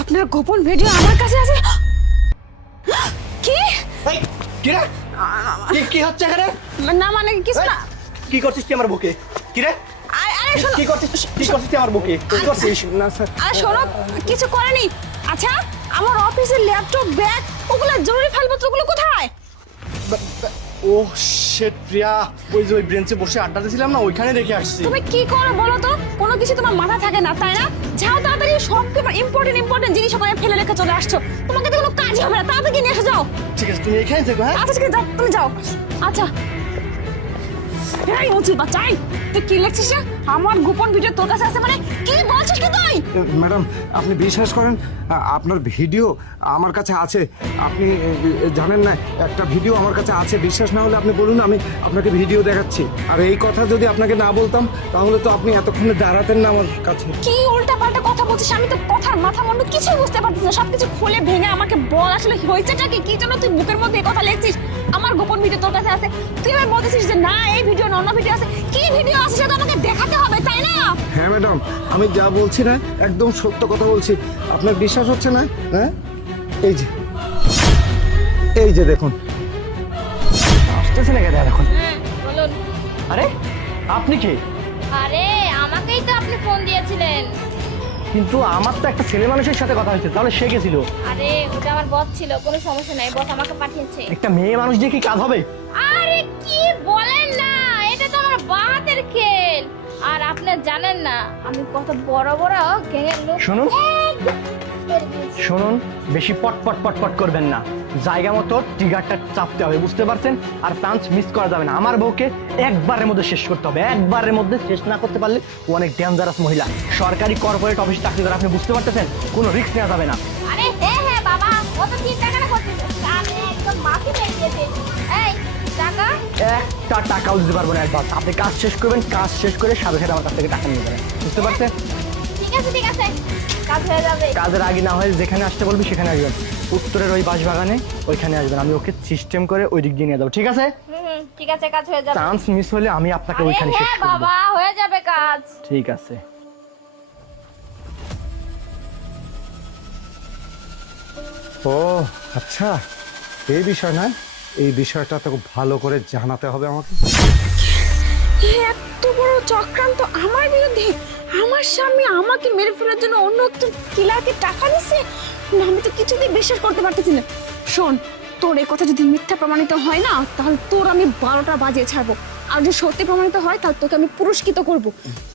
আপনার গোপন ভিডিও আমার কাছে আছে। কি কি রে? কি হচ্ছে এখানে? না মানে কিছু না। কি করছিস তুই আমার বুকে? কি রে? আরে শোনো, কি করছিস তুই আমার বুকে? কি করছিস? না স্যার। আরে শোনো, কিছু করেনি। আচ্ছা, আমার অফিসের ল্যাপটপ, ব্যাগ, ওগুলো জরুরি ফাইলপত্রগুলো কোথায়? ও শিট প্রিয়া, ওই যে ওই ব্রেঞ্চে বসে আড্ডা দিছিলাম না, ওইখানে রেখে আসছি। তুমি কি করো বলো তো? কোনো কিছু তোমার মাথা থাকে না, তাই না? যাও তাড়াতাড়ি, সব ইম্পর্টেন্ট জিনিস ওখানে ফেলে রেখে চলে আসছো। তোমাকে তো কোনো কাজ হবে না, তাড়াতাড়ি নিয়ে এসে যাও। ঠিক আছে, তুমি এখানে থেকো। হ্যাঁ, আচ্ছা ঠিক আছে, যাও, তুমি যাও। আচ্ছা এই মুচির বাচ্চা, এই, তুই কি লিখছিস রে? আমার গোপন ভিডিও তোর কাছে আছে মানে কি বলছিস কি তুই? ম্যাডাম, আপনি বিশ্বাস করেন আপনার ভিডিও আমার কাছে আছে। আপনি জানেন না, একটা ভিডিও আমার কাছে আছে। বিশ্বাস না হলে আপনি বলুন, আমি আপনাকে ভিডিও দেখাচ্ছি। আর এই কথা যদি আপনাকে না বলতাম, তাহলে তো আপনি এতক্ষণে দাঁড়াতেন না আমার কাছে। কি উল্টা পাল্টা কথা বলছিস? আমি তো কথার মাথা মুন্ডু কিছুই বুঝতে পারছিস না। সবকিছু খুলে ভেঙে আমাকে বল, আসলে হয়েছেটা কি? কি জন্য তুই বুকের মধ্যে এই কথা লিখছিস? আমার গোপন ভিডিও তোর কাছে আছে, তুই এবার বলছিস যে না এই ভিডিও না, অন্য ভিডিও আছে। কি ভিডিও আছে সেটা আমাকে দেখাতে হবে, তাই না? হ্যাঁ ম্যাডাম, আমি যা বলছি না একদম সত্য কথা বলছি। আপনার বিশ্বাস হচ্ছে না? হ্যাঁ, এই যে দেখুন। আসতেছে না কেন এখন? বলুন। আরে আপনি কি? আরে আমাকেই তো আপনি ফোন দিয়েছিলেন। কিন্তু আমার তো একটা ছেলে মানুষের সাথে কথা হয়েছে, তাহলে সে গেছিল। আরে ওটা আমার বস ছিল, কোনো সমস্যা নাই, বস আমাকে পাঠিয়েছে। একটা মেয়ে মানুষ দিয়ে কি কাজ হবে? আরে কি বলেন না, এটা তো আমার বাতের খেল। আর আপনি জানেন না আমি কত বড় বড় গ্যাংয়ের লোক। শুনুন। করে দিয়েছি। শুনুন, বেশি পট পট পট পট করবেন না। জায়গা মতো ট্রিগারটা চাপতে হবে, বুঝতে পারছেন? আর চান্স মিস করা যাবে না। আমার বউকে একবারের মধ্যে শেষ করতে হবে। একবারের মধ্যে শেষ না করতে পারলে ও অনেক ডেঞ্জারাস মহিলা। সরকারি কর্পোরেট অফিস চাকরি করে, আপনি বুঝতে পারতেছেন? কোনো রিস্ক নেওয়া যাবে না। আরে হ্যাঁ হ্যাঁ বাবা, কত চিন্তা কেন করছিস? আমি একদম মাফি পেয়ে দিয়েছি। এই টাকা একটা টাকাও দিতে পারবো না একবার। আপনি কাজ শেষ করবেন, কাজ শেষ করে সাথে সাথে আমার কাছ থেকে টাকা নিয়ে যাবেন, বুঝতে পারছেন? ঠিক আছে ঠিক আছে, কাজ হয়ে যাবে। কাজের আগে না হয় যেখানে আসতে বলবি সেখানে আসবেন। উত্তরের ওই বাঁশবাগানে ওইখানে আসবেন। আমি ওকে সিস্টেম করে ওই দিক দিয়ে নিয়ে যাবো, ঠিক আছে? ঠিক আছে, কাজ হয়ে যাবে। চান্স মিস হলে আমি আপনাকে আরে ওইখানে শেষ হ্যাঁ করবো। বাবা, হয়ে যাবে কাজ। ঠিক আছে। ও আচ্ছা, এই বিষয় না, এই বিষয়টা তো খুব ভালো করে জানাতে হবে আমাকে। এত বড় চক্রান্ত আমার বিরুদ্ধে! আমার স্বামী আমাকে মেরে ফেলার জন্য অন্য একটা কিলারকে টাকা দিচ্ছে? না, আমি তো কিছুতেই বিশ্বাস করতে পারতেছি না। শোন, তোর এই কথা যদি মিথ্যা প্রমাণিত হয় না, তাহলে তোর আমি 12টা বাজিয়ে ছাড়বো। আর যদি সত্যি প্রমাণিত হয়, তাহলে তোকে আমি পুরস্কৃত করব।